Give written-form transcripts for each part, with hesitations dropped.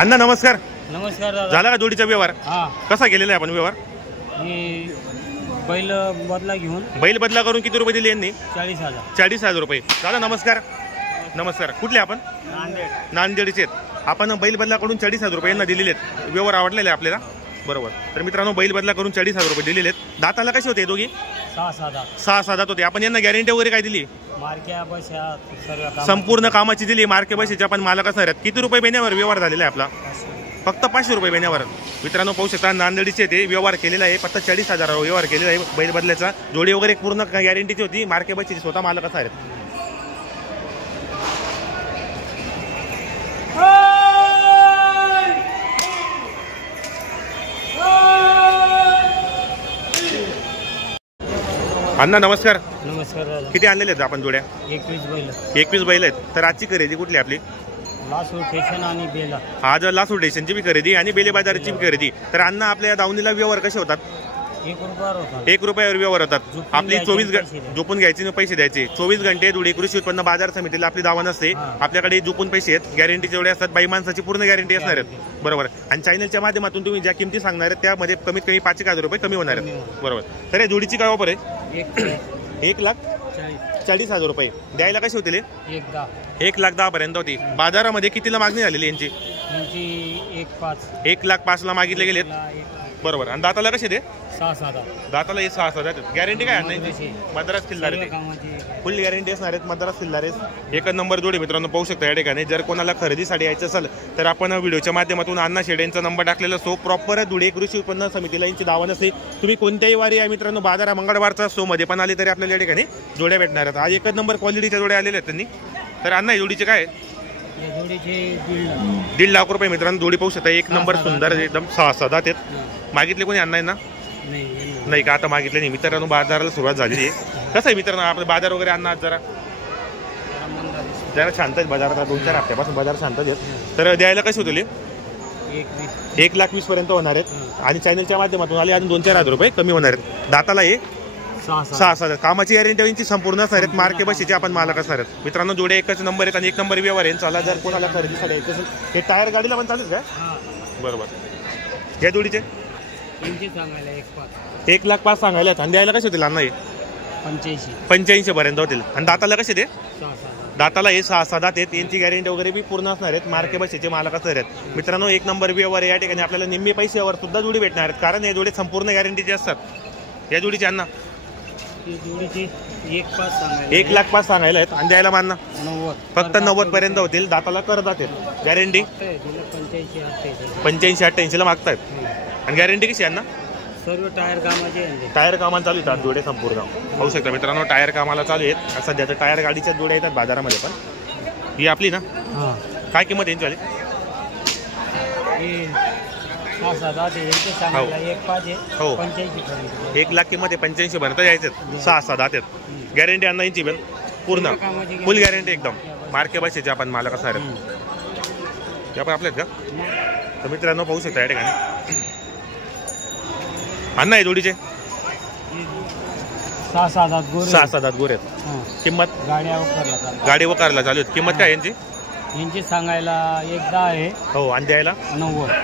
अण्णा नमस्कार. नमस्कार दादा. झाला का जोडीचा व्यवहार? हा, कसा केलेला आहे आपण व्यवहार? मी बैल बदला घेऊन बैल बदला करून किती रुपये दिले यांनी? 40,000. 40,000 रुपये. दादा नमस्कार. नमस्कार. कुठले आपण? नांदेड. नांदेडचे आहेत. आपण बैल बदला करून 40,000 रुपये यांना दिलेले आहेत. व्यवहार आवडलेला आहे आपल्याला. बरोबर. तर मित्रांनो बैल बदला करून 40,000 रुपये दिलेले आहेत. दाताला कसे होते दोघी? 6 दात होते. आपण यांना गॅरंटी वगैरे काय दिली? मार्क्या बशा सर्व संपूर्ण कामाची दिली. मार्के बसेचे आपण मालक असणार आहेत. किती रुपये महिन्यावर व्यवहार झालेला आहे आपला? फक्त 500 रुपये महिन्यावर. मित्रांनो पाहू शकता नांदेडचे ते व्यवहार केलेला आहे. फक्त 40,000 व्यवहार केलेला आहे बैल बदल्याचा. जोडी वगैरे पूर्ण गॅरंटीची होती. मार्के बसेची स्वतः मालक असणार आहेत. अण्णा नमस्कार. नमस्कार दादा. किती आणलेले आहेत आपण जोड्या? 21 बैल. 21 बैल आहेत. तर आजची खरेदी कुठली आपली? लासूर स्टेशन आणि बेला. आज लासूर स्टेशनची बी खरेदी आणि बेले बाजाराची बी खरेदी. तर अण्णा आपल्या दावणीला व्यवहार कसे होतात? 1 रुपयावर होता. 1 रुपयावर व्यवहार होतात. आपली 24 पैसे झोपून घ्यायचे आणि पैसे द्यायचे. 24 घंटे धुळे कृषी उत्पन्न बाजार समितीला आपली दावा नसते. आपल्याकडे झोपून पैसे आहेत. गॅरंटी जेवढे असतात बाई माणसाची पूर्ण गॅरंटी असणार आहेत. बरोबर. आणि चॅनलच्या माध्यमातून तुम्ही ज्या किमती सांगणार आहेत त्यामध्ये कमीत कमी 5,000 रुपये कमी होणार आहेत. बरोबर. तर या जोडीची काय ऑफर आहे? 1,40,000 रुपये. द्यायला कसे होतील? 1,10,000 पर्यंत होती. बाजारामध्ये कितीला मागणी झालेली यांची? 1,05,000 ला मागितले गेलेत. बरोबर. आणि दाताला कसे दे? 6 दाताला हे 6 गॅरंटी काय नाही? मद्रास किल्लार फुल गॅरंटी असणार आहेत. मद्रास किल्लार एकच नंबर जोडी. मित्रांनो पाहू शकता या ठिकाणी. जर कोणाला खरेदीसाठी यायचं असेल तर आपण व्हिडिओच्या माध्यमातून अण्णा शेड यांचा नंबर टाकलेला असतो. प्रॉपर धुळे कृषी उत्पन्न समितीला यांची दावा नसते. तुम्ही कोणत्याही वारी या मित्रांनो बाजारा मंगळवारचा सो मध्ये पण आले तरी आपल्याला या ठिकाणी जोड्या भेटणार आहेत. आज एकच नंबर क्वालिटीच्या जोड्या आलेल्या आहेत त्यांनी. तर अण्णा जोडीचे काय? 1,50,000 रुपये. मित्रांनो जोडी पाहू शकता. एक नंबर सुंदर एकदम 6 दात आहेत. मागितले कोणी अण्णा ना? नाही का? आता मागितले नाही. मित्रांनो बाजाराला सुरुवात झालेली आहे. कसं आहे मित्रांनो आपलं बाजार वगैरे अण्णा जरा शांत आहेत. बाजारात 2-4 हप्त्यापासून बाजार शांत आहेत. तर द्यायला कसे होतील? 1,20,000 पर्यंत होणार आहेत. आणि चॅनलच्या माध्यमातून आले आणि 2-4 हजार रुपये कमी होणार आहेत. दाताला हे 6 कामाची गॅरंटी संपूर्ण असणार आहेत. मार्के बशीचे आपण मालक असणार आहेत. मित्रांनो जोडे एकच नंबर आहेत आणि 1 नंबर व्यवहार आहे. चला जर कोणाला खरेदीसाठी यायचं असेल हे टायर गाडीला पण चालेल का? बरोबर. या जोडीचे 1,05,000 सांगायला आणि द्यायला कसे होतील अण्णा? 85 पर्यंत होतील. आणि दाताला कसे ते? दाताला हे 6 दात आहेत. यांची गॅरंटी वगैरे बी पूर्ण असणार आहेत. मार्के बशीचे मालक असणार आहेत. मित्रांनो 1 नंबर व्यवहार या ठिकाणी आपल्याला निम्मे पैशावर सुद्धा जोडी भेटणार आहेत. कारण हे जोडी संपूर्ण गॅरंटीचे असतात. या जोडीचे अण्णा 1,05,000 सांगायला आहेत आणि द्यायला मानना फक्त 90 पर्यंत होतील. दाताला कर दात आहेत. गॅरंटी 85-88 ला मागतायत. आणि गॅरंटी कशी आहे ना? सर्व टायर कामाला चालू आहेत. जोडे संपूर्ण पाहू शकता मित्रांनो. टायर कामाला चालू आहेत. सध्या तर टायर गाडीच्या जोड्या येतात बाजारामध्ये. पण ही आपली ना काय किंमत यांची आली? 1,00,000 किंमत आहे. 85 पर्यंत यायचं. 6 दात आहेत. गॅरंटी अण्णा यांची बेल पूर्ण फुल गॅरंटी एकदम. मार्के बसेचे आपण मालक असणार आहेत. ते आपण आपल्यात का? तर मित्रांनो पाहू शकता या ठिकाणी अण्णा आहे जोडीचे 6 दात गोरे आहेत. किंमत गाडी वकारला चालू आहेत. किंमत काय यांची सांगायला 1,10,000 आहे. हो. आणि द्यायला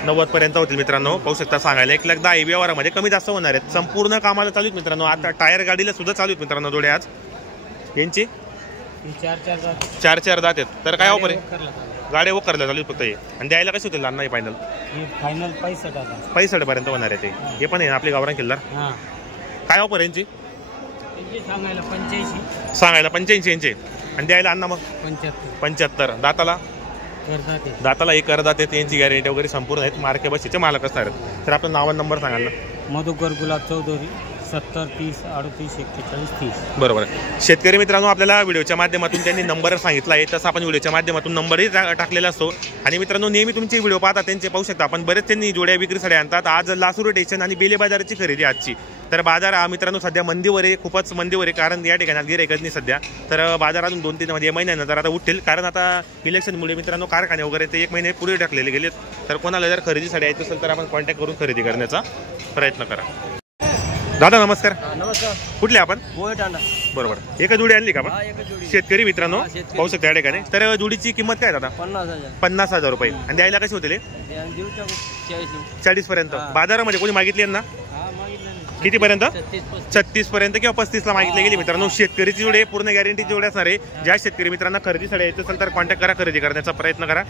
90 पर्यंत होतील. मित्रांनो पाहू शकता. सांगायला 1,10,000 व्यवहारामध्ये कमी जास्त होणार आहेत. संपूर्ण कामाला चालू आहेत मित्रांनो. आता टायर गाडीला सुद्धा चालू आहेत मित्रांनो जोडे. आज यांची 4 दात आहेत. तर काय ऑफर आहे? गाड्या वकारला चालू फक्त हे. आणि द्यायला कसे होतील अण्णा? फायनल 65 पर्यंत होणार आहे. ते हे पण आहे आपली गावरान किल्लार. काय ऑफर यांची? सांगायला 85 यांचे आणि द्यायला अण्णा मग 75. दाताला 1 दात आहेत. यांची गॅरंटी वगैरे संपूर्ण आहेत. मार्के बशीचे मालक असणार आहेत. तर आपलं नाव आणि नंबर सांगाल ना? मधुकर गुलाब चौधरी 70 30 38 41 30. बरोबर. शेतकरी मित्रांनो आपल्याला व्हिडिओच्या माध्यमातून त्यांनी नंबर सांगितला आहे. तसं आपण व्हिडिओच्या माध्यमातून नंबरही टाकलेला असतो. आणि मित्रांनो नेहमी तुमचे व्हिडिओ पाहता त्यांचे पाहू शकता आपण. बरेच त्यांनी जोड्या विक्रीसाठी आणतात. आज लासूर स्टेशन आणि बेले बाजाराची खरेदी आजची. तर बाजार हा मित्रांनो सध्या मंदीवर आहे. खूपच मंदीवर आहे. कारण या ठिकाणी गिऱ्हाईकच नाही सध्या. तर बाजार अजून 2-3 महिन्यानंतर आता उठतील. कारण आता इलेक्शनमुळे मित्रांनो कारखाने वगैरे ते 1 महिने पुढे टाकलेले गेलेत. तर कोणाला जर खरेदीसाठी यायचं असेल तर आपण कॉन्टॅक्ट करून खरेदी करण्याचा प्रयत्न करा. दादा नमस्कार. नमस्कार. कुठले आपण? बोयटांडा. बरोबर. एका जोडी आणली का आपण? एकच जोडी. शेतकरी मित्रांनो शेतकरी. पाहू शकता या ठिकाणी. तर जोडीची किंमत काय दादा? 50,000. 50,000 रुपये. आणि द्यायला कशी होतील? 40 पर्यंत. बाजारामध्ये कोणी मागितली ना? किती पर्यंत? 36 पर्यंत किंवा 35 ला मागितले गेली मित्रांनो. शेतकरीची जोडी पूर्ण गॅरंटी जोडी असणार आहे. ज्या शेतकरी मित्रांना खरेदीसाठी यायचं असेल तर कॉन्टॅक्ट करा, खरेदी करण्याचा प्रयत्न करा.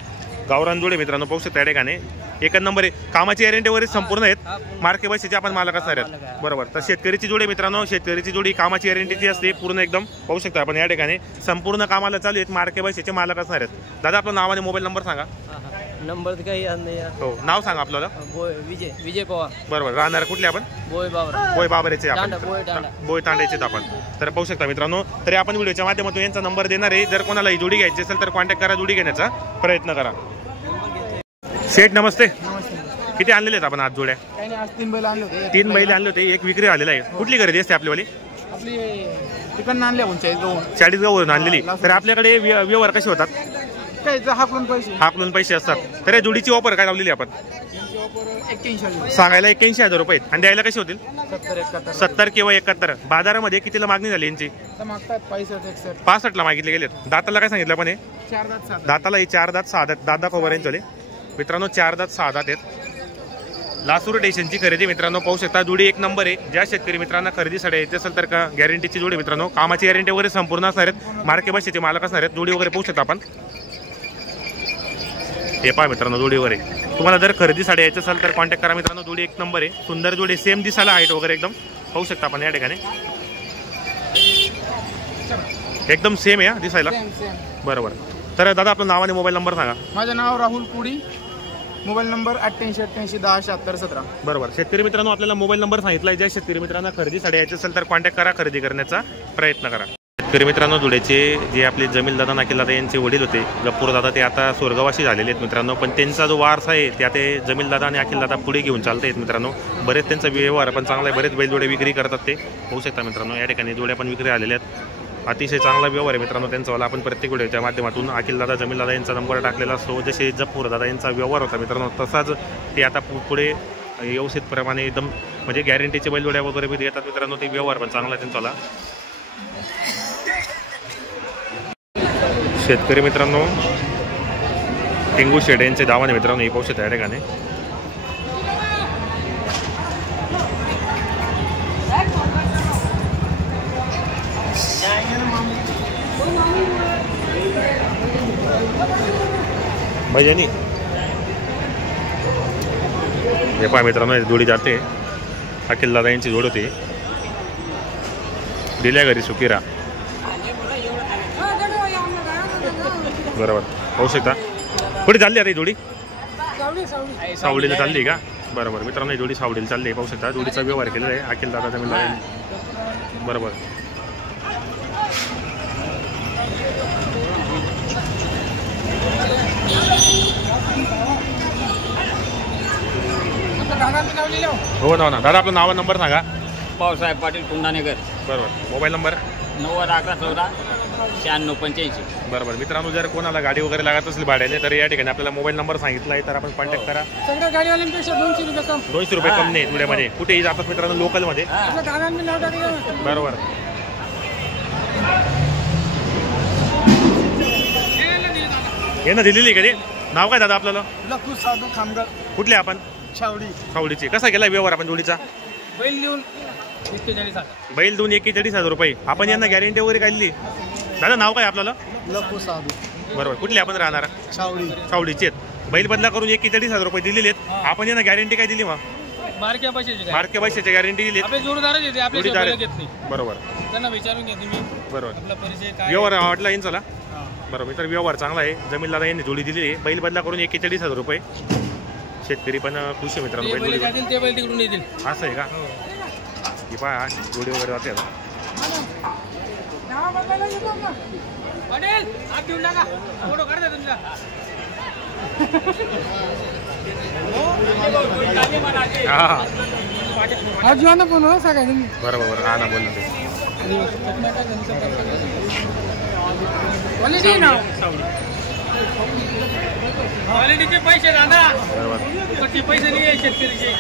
गावरान जोडे मित्रांनो पाहू शकता या ठिकाणी. एकच नंबर आहे. कामाची गॅरंटी वगैरे संपूर्ण आहेत. मार्के बसेचे आपण मालक असणार आहेत. बरोबर. तर शेतकरीची जोडी मित्रांनो, शेतकरीची जोडी कामाची गॅरंटीची असते पूर्ण एकदम. पाहू शकता आपण या ठिकाणी संपूर्ण कामाला चालू आहेत. मार्के बसेचे मालक असणार आहेत. दादा आपलं नाव आणि मोबाईल नंबर सांगा. नंबर काही हो नाव सांगा आपल्याला. विजय पवार. बरोबर. राहणार कुठले आपण? बोय बाबरेचे आपण. बोय तांड्याचे आपण. तर पाहू शकता मित्रांनो. तरी आपण व्हिडिओच्या माध्यमातून यांचा नंबर देणार आहे. जर कोणाला ही जोडी घ्यायची असेल तर कॉन्टॅक्ट करा, जोडी घेण्याचा प्रयत्न करा. शेठ नमस्ते. किती आणलेले आहेत आपण आज जोड्या? 3 बैल आणले होते. 3 बैल आणले होते. एक विक्री आलेला आहे. कुठली खरेदी असते आपलीवाली? आपली तिकडून आणले 40गाववरून आणलेली. तर आपल्याकडे व्यवहार कसे होतात? काय हाकलून पैसे असतात. तर या जोडीची ऑफर काय लावलेली आपण? 81,000. सांगायला 81,000 रुपये आणि द्यायला कसे होतील? 70 किंवा 71. बाजारामध्ये कितीला मागणी झाली यांची? 65 ला मागितले गेले. दाताला काय सांगितलं पण? 4 दात 6 दाताला 4 दात 6 दात. दादा पवारांचे झाले मित्रांनो. 4 दात 6 दात आहेत. लासूर स्टेशनची खरेदी मित्रांनो पाहू शकता. जोडी एक नंबर आहे. ज्या शेतकरी मित्रांना खरेदीसाठी यायची असेल तर का गॅरंटीची जोडी मित्रांनो. कामाची गॅरंटी वगैरे संपूर्ण असणार आहेत. मार्के बसेचे मालक असणार आहेत. जोडी वगैरे पाहू शकता आपण. हे पहा मित्रांनो जोडी वगैरे. तुम्हाला जर खरेदीसाठी यायचं असेल तर कॉन्टॅक्ट करा मित्रांनो. जोडी एक नंबर आहे. सुंदर जोडी. सेम दिसायला हाईट वगैरे एकदम पाहू शकता आपण या ठिकाणी. एकदम सेम आहे दिसायला. बरोबर. तर दादा आपलं नाव आणि मोबाईल नंबर सांगा. माझं नाव राहुल कुडी. Mobile number 8888107617. बरोबर. शेतकरी मित्रांनो आपल्याला मोबाईल नंबर सांगितला. ज्या शेतकरी मित्रांना खरेदीसाठी यायचं असेल तर कॉन्टॅक्ट करा, खरेदी करण्याचा प्रयत्न करा. शेतकरी मित्रांनो जोड्याचे जे आपले जमील दादा नाकील दादा यांचे वडील होते गप्पूर दादा, ते आता स्वर्गवासी झालेले आहेत मित्रांनो. पण त्यांचा जो वारसा आहे त्या ते जमील दादा आणि अखिल दादा पुढे घेऊन चालते आहेत मित्रांनो. बरेच त्यांचा व्यवहार पण चांगला आहे. बरेच बैलजोडे विक्री करतात ते होऊ शकता मित्रांनो. या ठिकाणी जोड्या पण विक्री आलेल्या आहेत. अतिशय चांगला व्यवहार आहे मित्रांनो त्यांचावाला. आपण प्रत्येक व्हिडिओच्या माध्यमातून अखिल दादा जमील दादा यांचा नंबर टाकलेला असतो. जसे जप्पूर दादा यांचा व्यवहार होता मित्रांनो तसाच ते आता पुढे व्यवस्थितप्रमाणे एकदम म्हणजे गॅरंटीचे बैलजोड्या वगैरे येतात मित्रांनो. ते व्यवहार पण चांगला आहे त्यांचावाला. शेतकरी मित्रांनो टिंगू शेड यांचे दावाने मित्रांनो ही पाहू शकता या ठिकाणी. भैयानी हे पहा मित्रांनो जोडी जाते. अखिल दादा यांची जोड होती. दिल्या घरी सुकिरा. बरोबर पाहू शकता. कुठे चालली आता ही जोडी? सावडीला चालली का? बरोबर मित्रांनो ही जोडी सावडीला चालली पाहू शकता. जोडीचा व्यवहार केलेला आहे अखिल दादा जमील दादा. बरोबर. हो ना दादा आपलं नाव नंबर सांगा. पावसाहेब पाटील कुंडानेकर. बरोबर. Mobile number 9011149685. बरोबर. मित्रांनो जर कोणाला गाडी वगैरे लागत असेल भाड्याने तर या ठिकाणी आपल्याला मोबाईल नंबर सांगितला आहे तर आपण कॉन्टॅक्ट करा. सगळ्या गाडीवाल्यांपेक्षा 200 रुपये कम नाही जुड्यामध्ये. कुठेही जातात मित्रांनो लोकलमध्ये. बरोबर. हे ना दिलेली कधी. नाव काय दादा आपल्याला? लखू साधू खामगाव. कुठले आपण? सावडीचे. कसा केला व्यवहार आपण जोडीचा? बैल देऊन 41,000 रुपये. आपण यांना गॅरंटी वगैरे काढली. दादा नाव काय आपल्याला? लखू साधू. बरोबर. कुठले आपण राहणार? सावडीचे. बैल बदला करून 41,000 रुपये दिलेले आहेत. आपण यांना गॅरंटी काय दिली मग? मार्के पैशाची गॅरंटी दिली. बरोबर. त्यांना विचारून घ्या तुम्ही. बरोबर. व्यवहार आवडला येईन चला. बरोबर. तर व्यवहार चांगला आहे. जमीन दादा यांनी जोडी दिली आहे. बैल बदला करून 41,000 रुपये. शेतकरी पण खुश आहे मित्रांनो. ते बैल तिकडून येतील. असं आहे का? ही पहा जोडी वगैरे जाते आता. बरोबर. हा ना बोललो ते. क्वालिटीचे पैसे दादा. बरोबर. पैसे नाही आहे शेतकरीचे.